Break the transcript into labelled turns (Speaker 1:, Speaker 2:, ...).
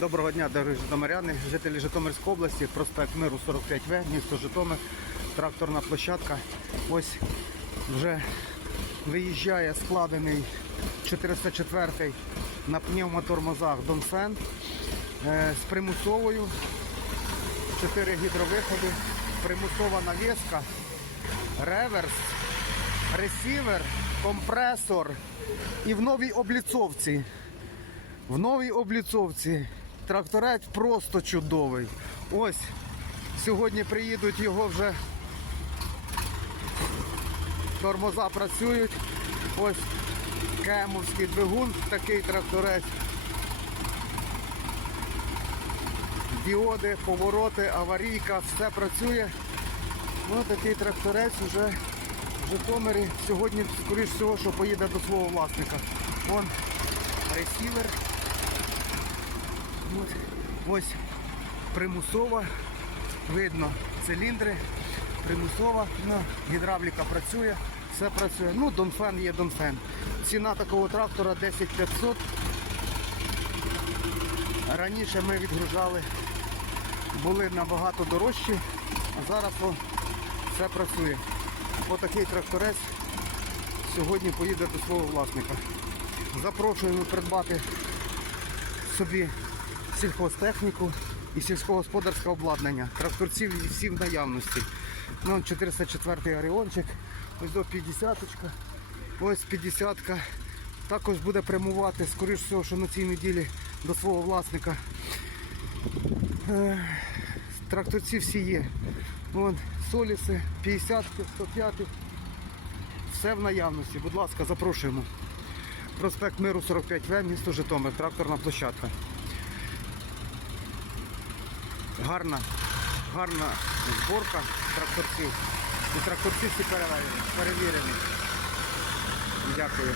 Speaker 1: Доброго дня, дорогі житомиряни, жителі Житомирської області, проспект Миру 45В, місто Житомир, тракторна площадка. Ось вже виїжджає складений 404 на пневмотормозах Донфен е, з примусовою. 4 гідровиходи, примусова навіска, реверс, ресівер, компресор і в новій обліцовці. В новій обліцовці тракторець просто чудовий. Ось сьогодні приїдуть його вже. Тормоза працюють. Ось кемовський двигун, такий тракторець. Діоди, повороти, аварійка, все працює. Ось такий тракторець вже в Житомирі. Сьогодні, скоріш всього, що поїде до свого власника. Вон ресівер. От. Ось примусова. Видно циліндри. Примусова. Ну, гідравліка працює. Все працює. Ну, Донфен є Донфен. Ціна такого трактора 10 500. Раніше ми відгружали, були набагато дорожчі, а зараз о, все працює. Отакий тракторець сьогодні поїде до свого власника. Запрошуємо придбати собі сільхозтехніку і сільськогосподарське обладнання. Тракторців всі в наявності. Ну, 404 Оріончик, ось до 50-ка, ось 50-ка. Також буде прямувати, скоріш всього, що на цій неділі до свого власника. Е, Тракторці всі є. Вон, соліси, 50-ки, 105 все в наявності. Будь ласка, запрошуємо. Проспект Миру 45В, місто Житомир, тракторна площадка. Гарна, гарна зборка тракторців. І тракторці всі перевірені. Дякую.